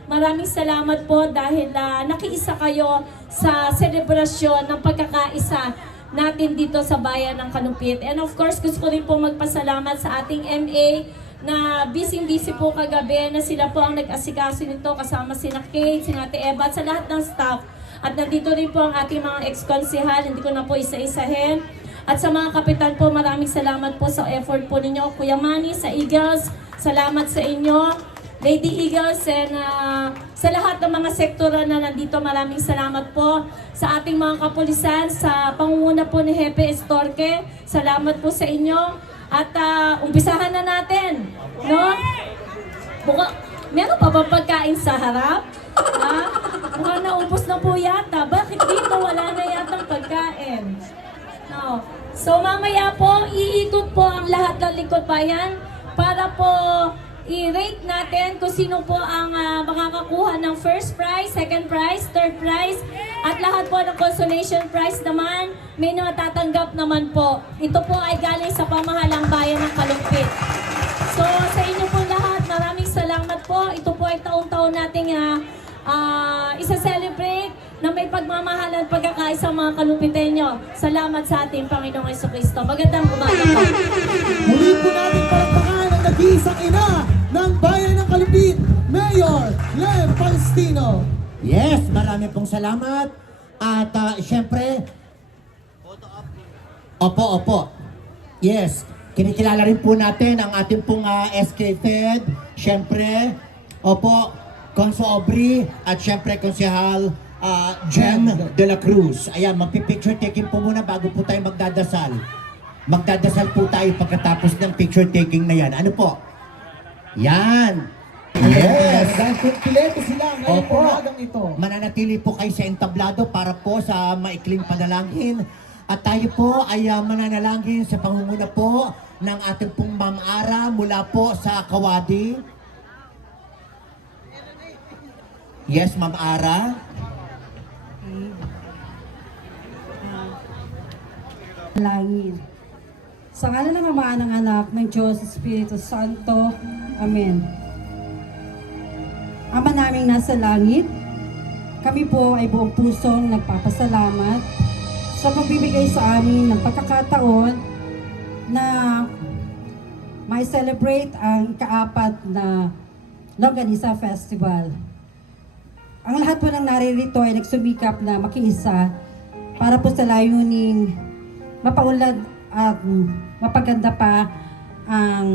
maraming salamat po dahil nakiisa kayo sa selebrasyon ng pagkakaisa natin dito sa bayan ng Kalumpit. And of course, gusto ko rin po magpasalamat sa ating MA na busy-busy po kagabi na sila po ang nag-asikaso nito kasama sina Kate, sina Ate Eva at sa lahat ng staff. At nandito rin po ang ating mga ex-konsehal, hindi ko na po isa-isahin. At sa mga kapitan po, maraming salamat po sa effort po ninyo. Kuya Manny, sa Eagles, salamat sa inyo. Lady Eagles, and sa lahat ng mga sektora na nandito, maraming salamat po. Sa ating mga kapulisan, sa pangunguna po ni Hepe Estorque, salamat po sa inyo. At umpisahan na natin, no? Meron pa ba pagkain sa harap? Mukhang naubos na po yata. Bakit dito wala na yata pagkain? No. So mamaya po, iikot po ang lahat ng Lingkod Bayan para po i-rate natin kung sino po ang makakakuha ng first prize, second prize, third prize, at lahat po ng consolation prize naman, may natatanggap naman po. Ito po ay galing sa pamahalang bayan ng Kalumpit. So sa inyo po lahat, maraming salamat po. Ito po ay taon-taon nating isa-celebrate na may pagmamahalan at pagkakaisa mga Kalumpitenyo. Salamat sa ating Panginoong Jesucristo. Magandang umaga po. Muli po natin palakpakan ang nag-iisang ina ng bayan ng Kalumpit, Mayor Len Faustino. Yes, marami pong salamat. At syempre, opo. Yes, kinikilala rin po natin ang ating pong SK Fed. Syempre, Conso Aubrey at syempre Konsehal Jem de la Cruz. Ayan, magpipicture taking po muna bago po tayo magdadasal. Magdadasal po tayo pagkatapos ng picture taking na yan. Ano po? Yan. Yes. Dahil kumpleto sila ngayong Opo. umagang ito. Mananatili po kayo sa entablado para po sa maikling panalangin. At tayo po ay mananalangin sa pangunguna po ng ating pong Ma'am Ara mula po sa Kawadi. Yes, Ma'am Ara. Langin. Sa ngalan ng Ama, ng Anak, ng Diyos, Espiritu Santo. Amen. Ama naming nasa langit, kami po ay buong pusong nagpapasalamat sa pagbibigay sa amin ng pagkakataon na may celebrate ang ikaapat na Longganisa Festival. Ang lahat po ng naririto ay nagsumikap na makiisa para po sa layuning mapaunlad at mapaganda pa ang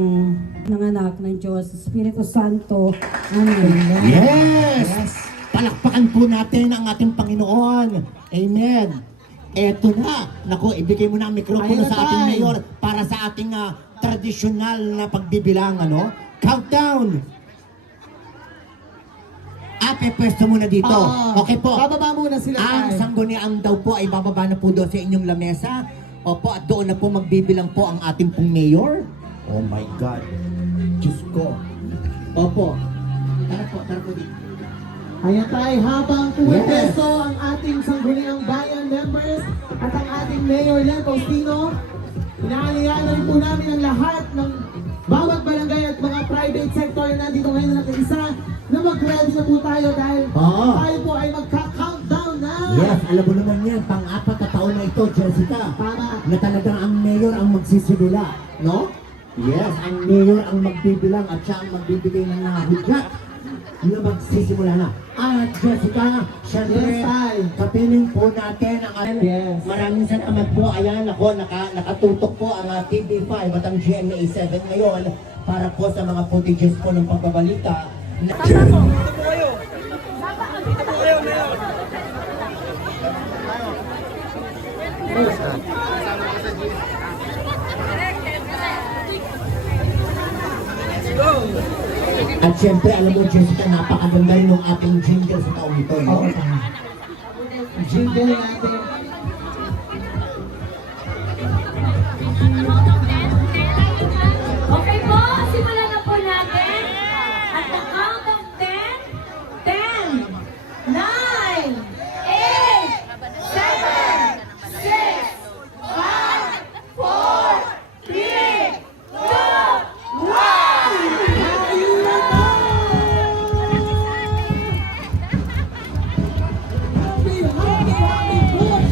nanganak ng Diyos, Espiritu Santo. Amen. Yes! Palakpakan po natin ang ating Panginoon. Amen. Eto na. Naku, ibigay mo na ang mikropono Ayun na sa ating tayo. mayor para sa ating tradisyonal na pagbibilang, ano? Countdown! Pwesto muna dito. Okay po. Bababa muna sila Ang tayo. sangguniang daw po ay bababa na po doon sa inyong lamesa. Opo, at doon na po magbibilang po ang ating pong mayor. Oh my God. Diyos ko. Opo. Tara po dito. Ayan tayo, habang puwesto ang ating Sangguniang Bayan members at ang ating Mayor Len Faustino, inaalihan na rin po namin ang lahat ng bawat barangay at mga private sector na nandito ngayon na nakaisa na mag-ready na po tayo dahil Oo. tayo po ay magka-countdown na. Yes, alam mo naman yan, pang-apat na taon na ito, Jessica. Tama. Na talagang ang mayor ang magsisimula, no? Yes, ang mayor ang magbibilang at siya ang magbibigay ng hudyat na magsisimula na. At Jessica, syempre, Yes, tay. kapiling po natin ang Yes. Maraming salamat po. Ayan, ako, nakatutok po ang TV5 at ang GMA7 ngayon para po sa mga footages po ng pagbabalita. At syempre, alam mo, Jessica, napakaganda rin ng ating jingle sa taong ito, no? Jingle natin. Okay po, simulan na po natin. At the count of 10, 10, 9, 8, 7, 6, 5, 4, 3, 2, 1. Happy, happy, happy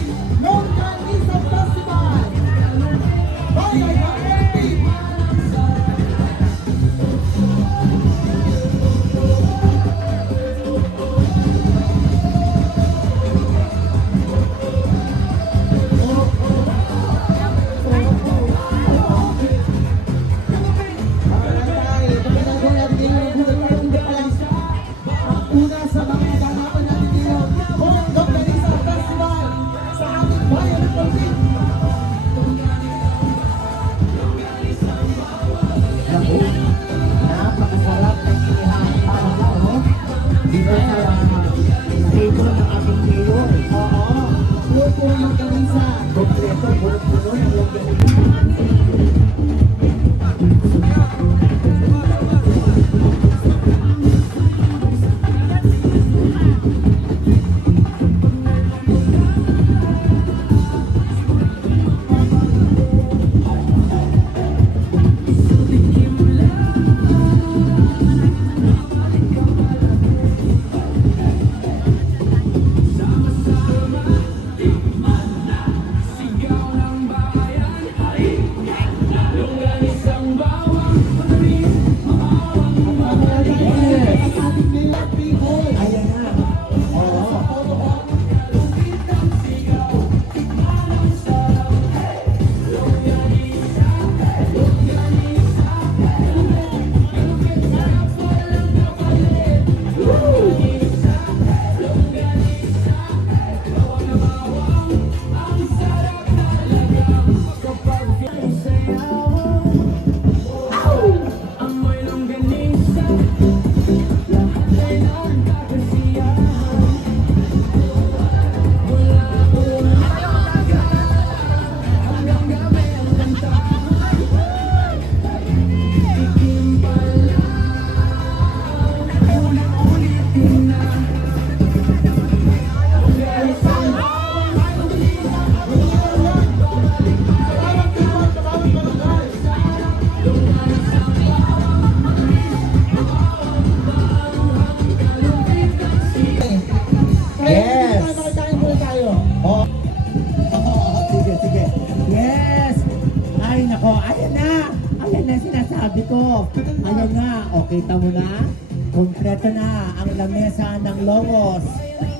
kita mo na, kompleto na ang lamesa ng Longos.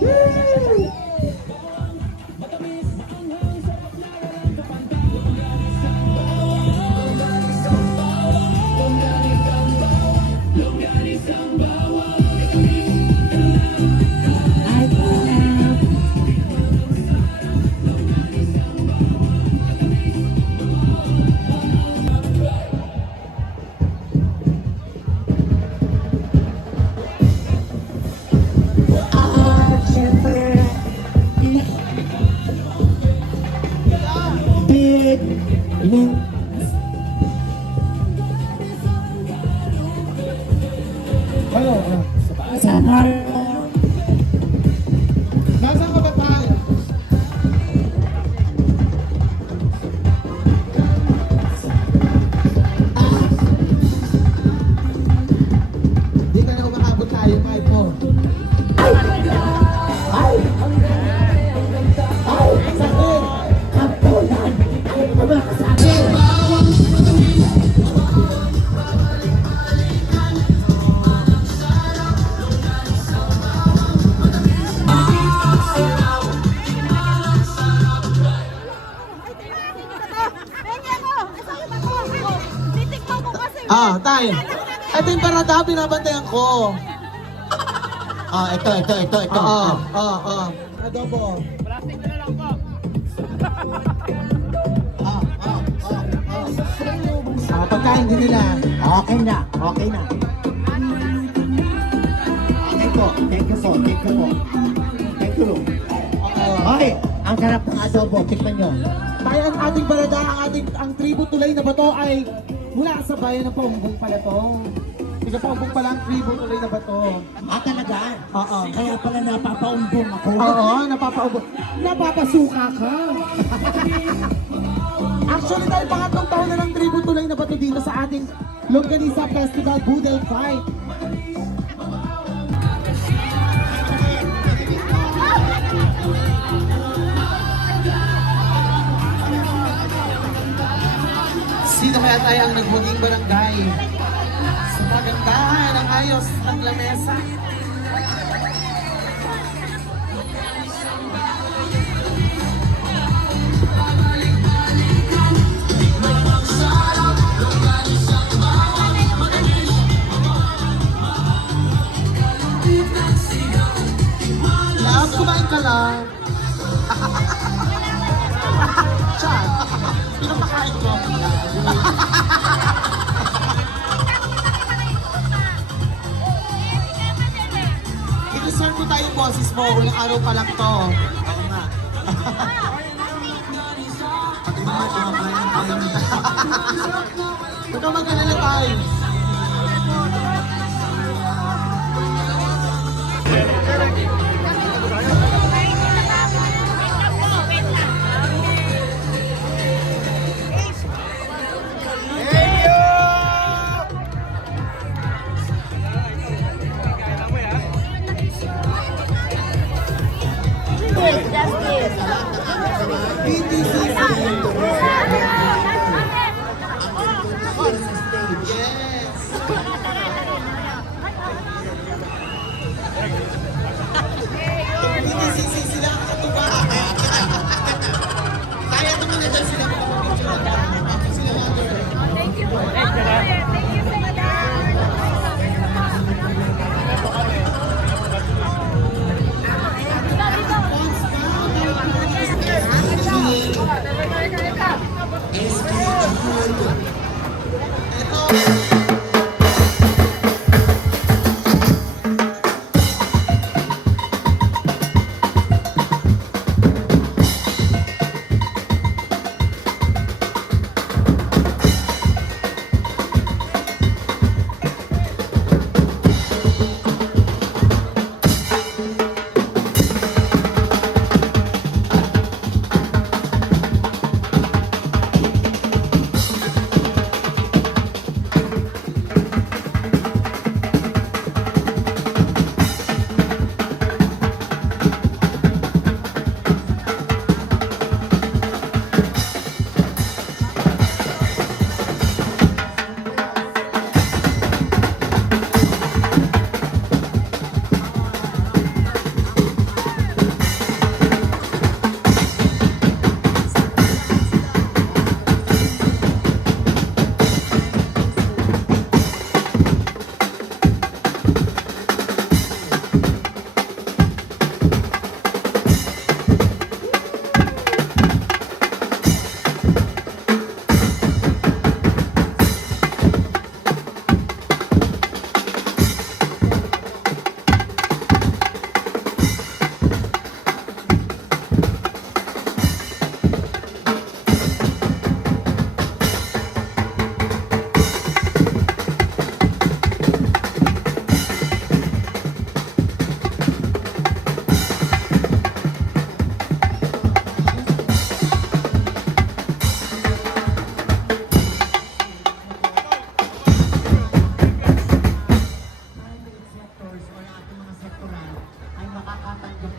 Woo! Big Link. Ano? Samar. Nasaan ka ba tayo? Di ka na umakabot tayo, kahit mo. Sakit! Kapulan ang mga kasakit. Tay. Ito yung parada, binabantayan ko. Ito. Adobo. Pagkain din nila. Okay na. Okay po. Thank you po. Okay, ang sarap ng adobo. Tikman nyo. Tayo ang ating parada, ang tribo tulay na bato ay mula sa bayan ng Paumbong pala to. Tiga Paumbong pala ang tribo tulay na bato. Talaga? Oo. Kaya pala napapaumbong ako. Oo, napapaubo. Napapasuka ka. Actually, dahil pangatlong taon na ng tribo tulay na bato dito sa ating Longganisa Festival Boodle Fight. Sino kaya tayo ang nagmaging barangay sa pagandahan ng ayos ng lamesa? Love, kumain ka lang. Char, pinapakain ko. I-deserve ko tayo boses mo, ulang araw pa lang to. Oo nga. Huwag ka mag-alala tayo. BTC. Yes.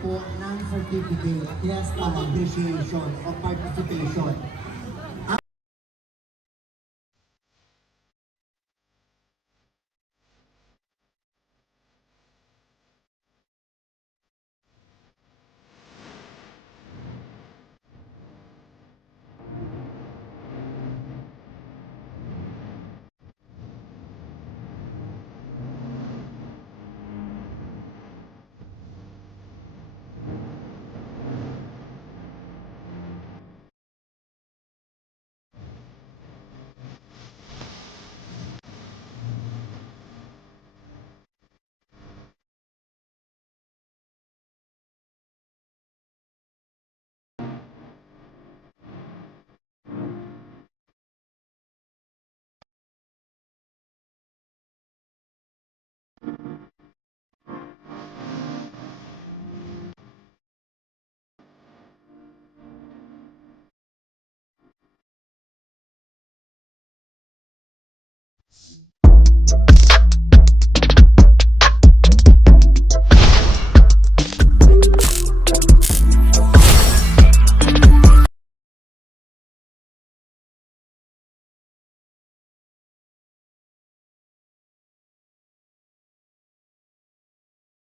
po ng certificate of appreciation o participation.